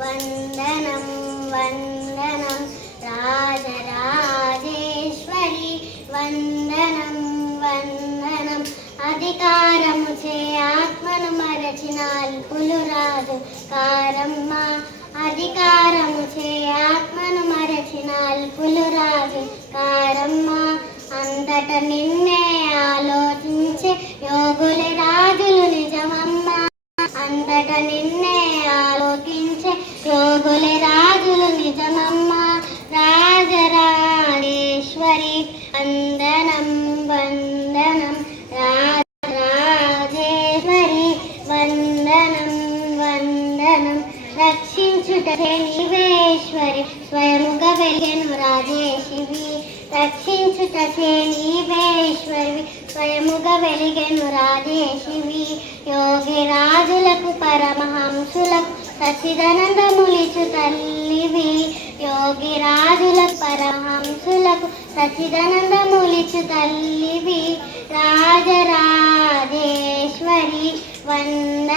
వందనం వందనం రాజరాజేశ్వరి వందనం వందనం అధికారము చే ఆత్మను మరచిన అల్పులు రాజు కారమ్మ అధికారము చే ఆత్మను మరచిన అల్పులు రాజు కారమ్మ అంతట నిన్నే ఆలోచించే యోగులే రాజులు నిజమమ్మ అంతట నిన్నే ఆలోచించే యోగులే రాజులు నిజమమ్మ రాజరాజేశ్వరి వందనం వందనం రాజరాజేశ్వరి వందనం వందనం రక్షించుటకే నీవేశ్వరి స్వయముగా వెలిగెను రాజేశివి రక్షించుటకే నీవేశ్వరి స్వయముగా వెలిగెను రాజేశివి యోగి రాజులకు పరమహంసులకు సచిదానందములిచు తల్లివి యోగి రాజులకు పరమహంసులకు సచిదానందములిచు తల్లివి రాజరాజేశ్వరి వంద